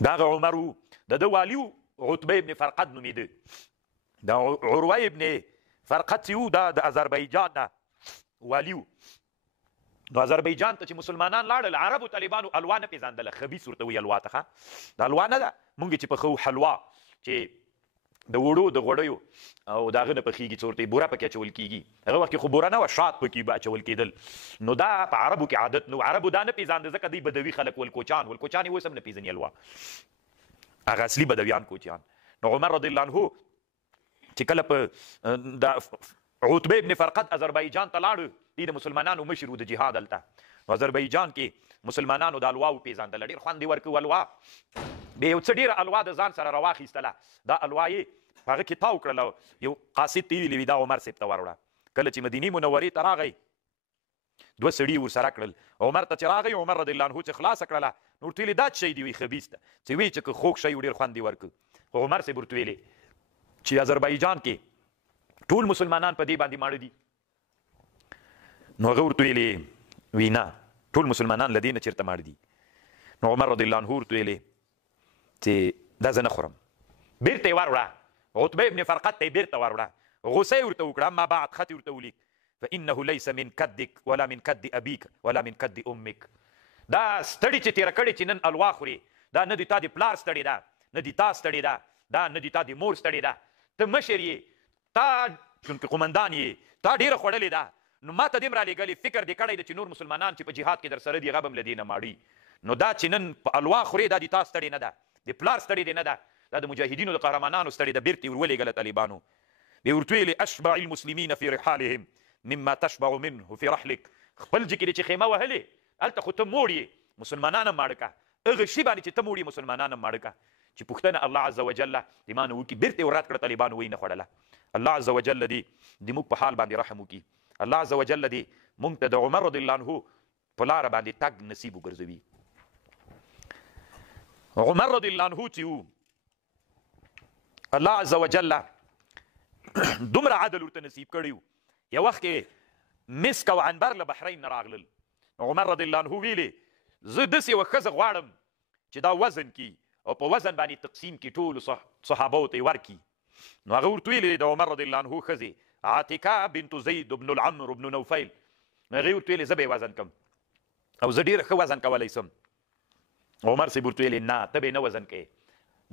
دغه عمر و د ده والي عتبه ابن فرقد نومېده. د عروه ابن فرقد چې و دا د اذربایجان نه والي و. نو اذربایجان ته چې مسلمانان لاړل عربو طالبانو الوا نه پېژندله. خبیث ورته وایي الوا ته. د الوا نه ده مونږ چې پخو حلوا چې د وړو د غوړیو او د هغه نه پخېږي څه ورته بوره پکې اچول کېږي. هغه وخت کې خو بوره نه وه شات پکې به اچول کېدل. نو دا په عربو کې عادت نه و. عربو دا نه پېژانده ځکه دوی بدوي خلک ولکوچان یې اوس هم نه پېژني الوا. هغه اصلي بدویان کوچیان. نو عمر رضی الله عنه چې کله په د عتبه ابن فرقد اذربایجان ته لاړ، دی د مسلمانانو مشر و د جهاد هلته. نو اذربایجان کې مسلمانانو د الوا وپېژندله. ډېر خوند یې ورکړ الوا. بیا یو څه ډېره الوا د ځان سره راواخیستله. دا الوا یې په هغه کې تاو کړله. یو قاصد ته یې ویلې وي دا عمر صاحب ته وروړه. کله چې مدینې منورې ته راغی 2 سړي ورسره کړل. عمر ته چې راغی عمر رضی الله عنه چې خلاصه کړله نو ورته ویلې دا څه شی دی وي خبیث ته چې وایي چې که خوږ شی ډېر خوند یې ورکړ. خو عمر صاحب ورته ویلې چې اذربایجان کې ټول مسلمانان په دې باندې ماړه دي. نو هغه ورته ویلې وی نه ټول مسلمانان له دې نه چېرته ماړه دي. نو عمر رضی الله عنه ورته ویلې چې دا زه نه خورم. بیرته یې وروړه. عتبه ابن فرقد ته یې بیرته وروړه. غوسه یې ورته وکړه. اما بعد خط یې ورته ولیک فانه ليس من کدک ولا من کد ابیک ولا من کد امک. دا ستړي چې تېره کړې چې نن الوا خوري دا نه دي تا د پلار ستړې ده، نه دي تا ستړې ده، دا نه دي تا د مور ستړې ده. ته مشر یې، تا چونکې قمندان یې، تا ډېره خوړلې ده. نو ما ته دې هم رالیږلې فکر دې کړی ده چې نور مسلمانان چې په جهاد کې در سره دي هغه به هم له دې نه ماړي. نو دا چې نن په الوا خورې دا د تا ستړې نه ده، د پلار ستړې دې نه ده، دا د مجاهدینو د قهرمانانو ستړې ده. بیرته یې ورولېږله طالبانو. بیا ورته ویلې اشبع المسلمین فی رحالهم مما تشبع منه فی رحلک. خپل ځای کې چې خیمه وهلې هلته خو ته موړ یې، مسلمانان هم ماړه که. هغه شي باندې چې ته موړ یې مسلمانان هم ماړه که. چې پوښتنه الله عز وجل د ما نه وکړي. بیرته یې ورات کړه طالبانو وایي نه خوړله. الله عز وجل دې د موږ په حال باندې رحم وکړي. الله عز وجل دې موږ ته د عمر رضی الله عنه په لاره باندې تګ نصیب وګرځوي. عمر رضی الله عنه چې و الله عز وجل دومره عدل ورته نصیب کړی و. یو وخت کې مسک او عنبر له بحرین نه راغلل. عمر رضی الله عنه ویلې زه داسې یوه ښځه غواړم چې دا وزن کي او په وزن باندې تقسیم کي ټولو صحابو ته یې ورکي. نو هغه ورته ویلې د عمر رضی الله عنه ښځې عاتکه بنت زید بن العمر بن نوفیل. هغې ورته ویلې زه به یې وزن کم او زه ډېر ښه وزن کولی سم. عمر صاحب ورته ویلې نه ته به یې نه وزن کوې.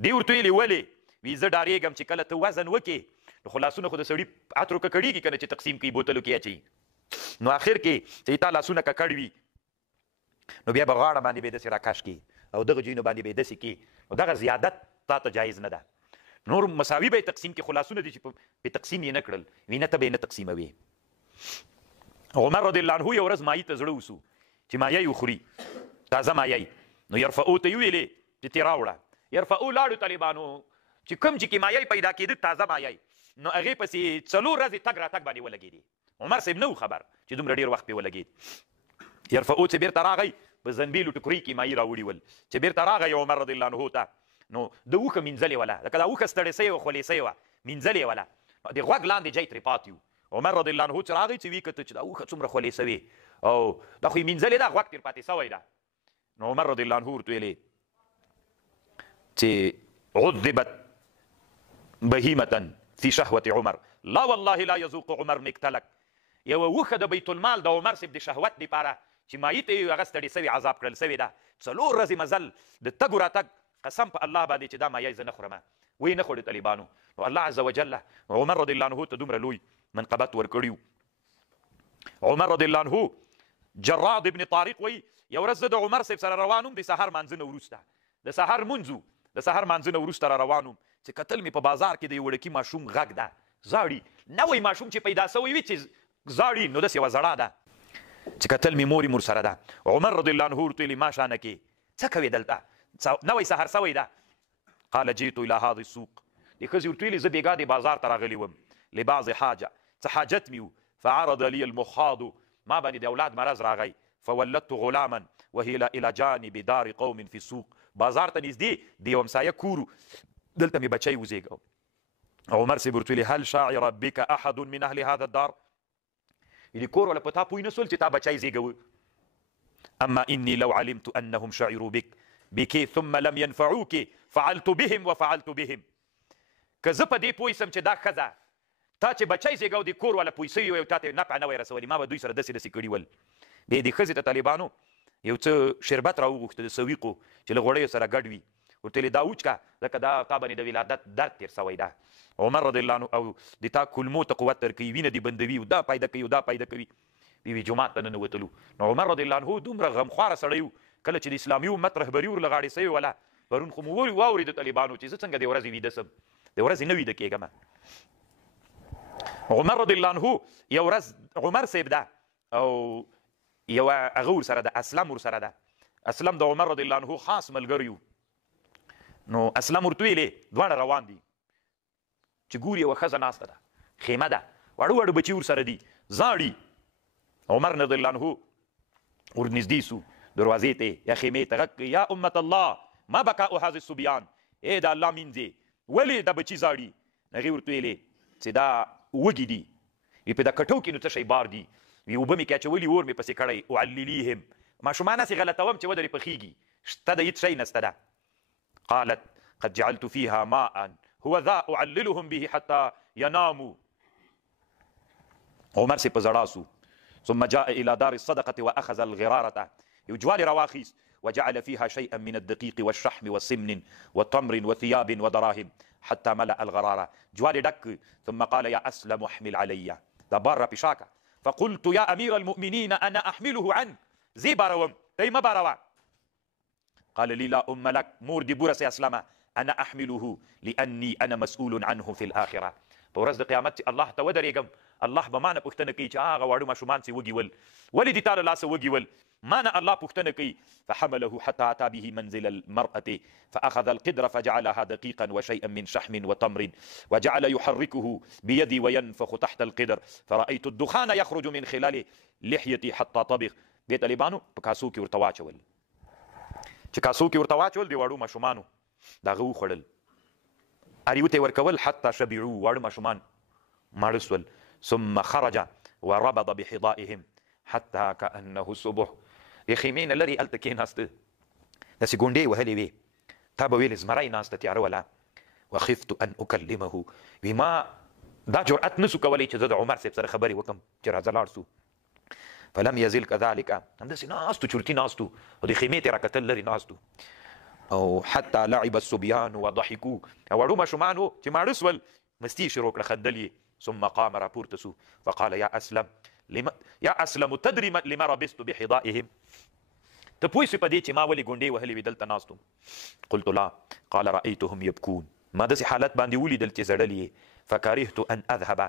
دې ورته ویلې ولې؟ وي زه ډارېږم چې کله ته وزن وکې نو خو لاسونه خو د سړي عطرو ککړېږي که نه چې تقسیم کوي بوتلو کې اچوي. نو آخر کې چې تا لاسونه ککړ وي نو بیا به غاړه باندې به یې داسې راکش کړي او دغه ځایونو باندې به یې داسې کړي. نو دغه زیادت تا ته جایز نه ده. نور مساوي به یې تقسیم کړي خو لاسونه دي چې په تقسیم یې نه کړل وینه ته به یې نه تقسیموي. عمر رضی الله عنه یو ورځ مایي ته زړه وسو چې مایه وخوري تازه مایه. نو یرفعو ته یې ویلې چې ترې راوړه. یرفعو لاړو طالبانو چې کوم چې کې مایه پیدا کېده تازه مایه نو هغې پسې 4 ورځې تګ راتګ باندې ولګېدې. عمر صاحب نه و خبر چې دومره ډېر وخت پې ولګېد. یرفعو چې بیرته راغی په زنبیلو ټکرۍ کې مایي راوړي ول. چې بیرته راغی عمر رضی الله عنه ته نو د اوښه مینځلې وله لکه دا اوښه ستړې سوې وه خولې سوې وه مینځلې وله د غوږ لاندې جای ترې پاتې و. عمر رضی الله عنه چې راغی چې ویې کته چې دا اوښه څومره خولې سوې او دا خو یې مینځلې ده غوږ ترې پاتې سوی ده. نو عمر رضی الله عنه ورته ویلې چې عذبت بهیمة فی شهوة عمر لا والله لا یذوق عمر مقتلک. یوه اوښه د بیت المال د عمر صاحب د شهوت دپاره چې مایي ته یې هغه ستړې سوې عذاب کړل سوې ده 4 ورځې مزل د تګ و راتګ قسم په الله باندې چې دا مایه زه نه خورمه. وی نه خوړې طالبانو. نو الله عز وجل عمر رضی الله عنه ته دومره لوی منقبت ورکړي. عمر رضی الله عنه جراد ابن طارق وی یو ورځ زه د عمر صاحب سره روان وم د سهار مانځه نه وروسته د سهار مونځ و د سهار مانځه نه وروسته را روان وم چې کتل مې په بازار کې د یو وړکي ماشوم غږ ده زاړي نوی ماشوم چې پیدا سوی وي چې زاړي نو داسې یوه زړه ده چې کتل مې مور یې مور سره ده. عمر رضی الله عنه ورته ویلې ما شانه کې څه کوې دلته نوی سهار سوی ده. قال جئت الى هذا السوق. د ښځې ورته ویلې زه بېګا د بازار ته راغلی وم لبعض حاجه څه حاجت مې و فعرض لي المخاض ما باندې د اولاد مرض راغی فولدت غلاما وهي الى جانب دار قوم في السوق. بازار ته نږدې د یو همسایه کور دلته مې بچی وزېږو. عمر صاحب ورته ویلې هل شعر بك احد من اهل هذا الدار. د کور والا په تا پوه نه سول چې تا بچی زېږوه. اما اني لو علمت انهم شعروا بك بك ثم لم ينفعوك فعلت بهم وفعلت بهم. که زه په دې پوه سم چې دا ښځه تا چې بچی زېږو د کور والا پوه سوي وی او تا ته نفع نه وی رسولي، ما به دوی سره داسې داسې کړي ول. بیا دې ښځې ته طالبانو یو څه شربت راوغوښته د سویقو چې له غوړیو سره ګډ وي. ورته ویلې دا وچکه ځکه دا تا باندې د ولادت درد تېر سوی ده. عمر رضی الله عنه او د تا کلمو ته قوت درکوي، وینه دې بندوي او دا پیدا کوي او دا پیدا کوي. وی جومات ته ننوتلو. نو عمر رضی الله عنه دومره غمخواره سړی و کله چې د اسلامي امت رهبري ورله غاړې سوې وله. پرون خو مو واورېد طالبانو چې زه څنګه د ورځې ویده سم، د ورځې نه ویده کېږم. عمر رضی الله عنه یو ورځ عمر صاحب ده او یوه هغه ورسره ده، اسلم ورسره ده. اسلم د عمر رضی الله عنه خاص ملګری و. نو اسلم ورته ویلې دواړه روان دي چې ګوري یوه ښځه ناسته ده، خیمه ده، واړه واړه بچي ورسره دي، زاړي. عمر رضی الله عنه ورنږدې سو دروازې ته یا خیمې ته غږ کوي، یا امت الله ما بکاء هذا الصبیان، ای د الله مینځې ولې دا بچي زاړي؟ هغې ورته ویلې چې دا وږي دي، په دا کټو کې نو څه شی بار دي، وي اوبه مې کې اچولي اور مې پسې کړی، اعللیهم ماشومان هسې غلطوم چې ودرې پخېږي، شته د هېڅ شی نسته ده. قالت قد جعلت فيها ماء هو ذا اعللهم به حتى يناموا. عمر سي په زړه سو. ثم جاء الى دار الصدقه واخذ الغراره، یو جوال راواخیست وجعل فيها شيئا من الدقيق والشحم والسمن وتمر وثياب ودراهم حتى ملأ الغراره، جوال دك. ثم قال يا اسلم احمل علي، دا بار بشاكا. فقلت يا امير المؤمنين انا احمله عنك، زي باروم تي ما باروا. قال لي لا ام لك، مور دي بورس يا اسلم، انا احمله لاني انا مسؤول عنه في الاخره. په ورځ د قیامت چې الله ته ودرېږم، الله به ما نه پوښتنه کوي چې هغه واړه ماشومان چې وږي ول ولې دې تا له لاسه وږي ول؟ ما نه الله پوښتنه کوي. فحمله حتى اتى به منزل المرأة فاخذ القدر فجعلها دقيقا وشيئا من شحم وتمر وجعل يحركه بيدي وينفخ تحت القدر فرايت الدخان يخرج من خلال لحيتي حتى طبخ. دې طالبانو په کاسو کې ورته واچول، چې کاسو کې ورته واچول د واړو ماشومانو د هغه وخوړل، اریوته ورکول حتی شبعوا، واړه ماشومان ماړه سول. ثم خرج وربض بحضائهم حتى كأنه الصبح. د خیمې نه لرې هلته کېناسته، داسې ګونډې وهلې وې، تا به ویل زمری ناسته تیاره ولا. وخفت ان اکلمه، وی ما دا جرأت نسو کولی چې زه د عمر صاحب سره خبرې وکړم چې راځه لاړ سو. فلم يزل كذلك، همداسې ناستو چورتي ناستو او د خیمې ته راکتل لرې ناستو. او حتى لعب الصبيان وضحكوا، او وړو ماشومانو چې ماړه سول مستي شروع کړه خندل یې. ثم قام راپورته سو فقال يا اسلم تدري لما ربست بحضائهم، ته پوه سوې په دې چې ما ولې ګونډې وهلې وې دلته ناستم؟ قلت لا. قال رأيتهم يبكون، ما داسې حالت باندې ولیدل چې زړل یې. فکرهت ان اذهب،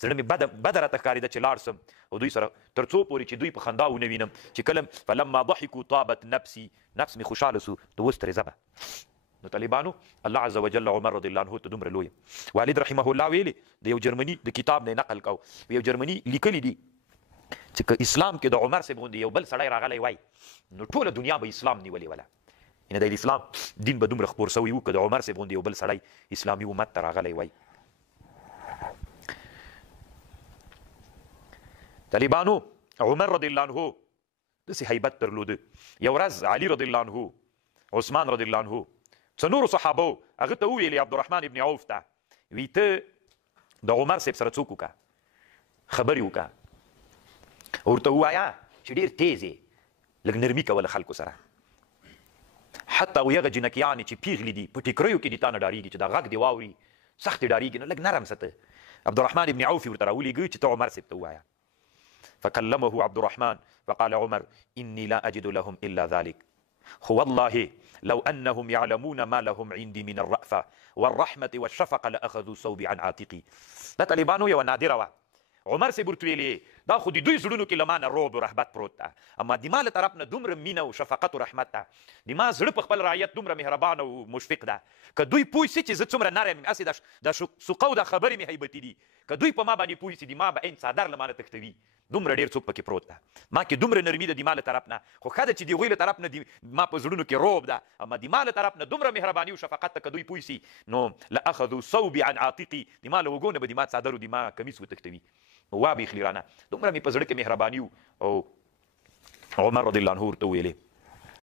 زړه مې بده راته ښکارېده چې لاړ سم او دوی سره تر څو پورې چې دوی په خندا ونه وینم چې کله. فلما ضحكوا طابت نفسي، نفس مې خوشحاله سو، د اوس ترې ځه. نو طالبانو الله عز وجل عمر رضی الله عنه ته دومره لوی والد رحمه الله ویلي د یو جرمني د کتاب نه نقل کو، یو جرمني لیکلی دي چې که اسلام کې د عمر صاحب غوندې یو بل سړی راغلی وای نو ټوله دنیا به اسلام نیولې وله، یعنې د اسلام دین به دومره خپور سوی و که د عمر صاحب غوندې یو بل سړی اسلامي امت ته راغلی وای. طالبانو عمر رضی الله عنه داسې هیبت درلوده. یو ورځ علي رضی الله عنه، عثمان رضی الله عنه، څه نورو صحابو هغه ته وویلې عبدالرحمن ابن عوف ته، وی ته د عمر صاحب سره څوک وکړه، خبرې وکړه، ورته ووایه چې ډېر تیز یې، لږ نرمي کوله خلکو سره، حتی هغه جنکیانې چې پیغلې دي په ټیکریو کې دي تا نه ډارېږي چې دا غږ دې واوري سخت ډارېږي، نو لږ نرم سته. عبدالرحمن ابن عوف ورته راولېږه چې ته عمر صاحب ته ووایه. فكلمه عبد الرحمن فقال عمر إني لا أجد لهم إلا ذلك، والله لو أنهم يعلمون ما لهم عندي من الرأفة والرحمة والشفقة لأخذوا صوبي عن عاتقي. دا طالبانو یو نادره وه. عمر صاحب ورته ویلې دا خو د دوی زړونو کې له ما نه رعب و رهبت پروت ده، اما د ما له طرف نه دومره مینه او شفقت و رحمت ده، د ما زړه په خپل رعیت دومره مهربان او مشفق ده. که دوی پوه سي چې زه څومره نرم یم، هسې د سقه او د خبرې مې هیبتي دي، که دوی په ما باندې پوه سي د ما به عین څادر له ما نه تښتوي، دومره ډېر څوک پکې پروت ده. ما کې دومره نرمي ده د ما له طرف نه، خو ښه ده چې د هغوی له طرف نه ما په زړونو کې رعب ده، اما د ما له طرف نه دومره مهرباني او شفقت ته که دوی پوه سي نو لاخذوا صوبي عن عاتقي، د ما له اوږو نه به د ما څادر او د ما کمیس وتښتوي. وابیخلي رانه دومره مې په زړه کې مهرباني او عمر رضی الله عنه ورته وویلې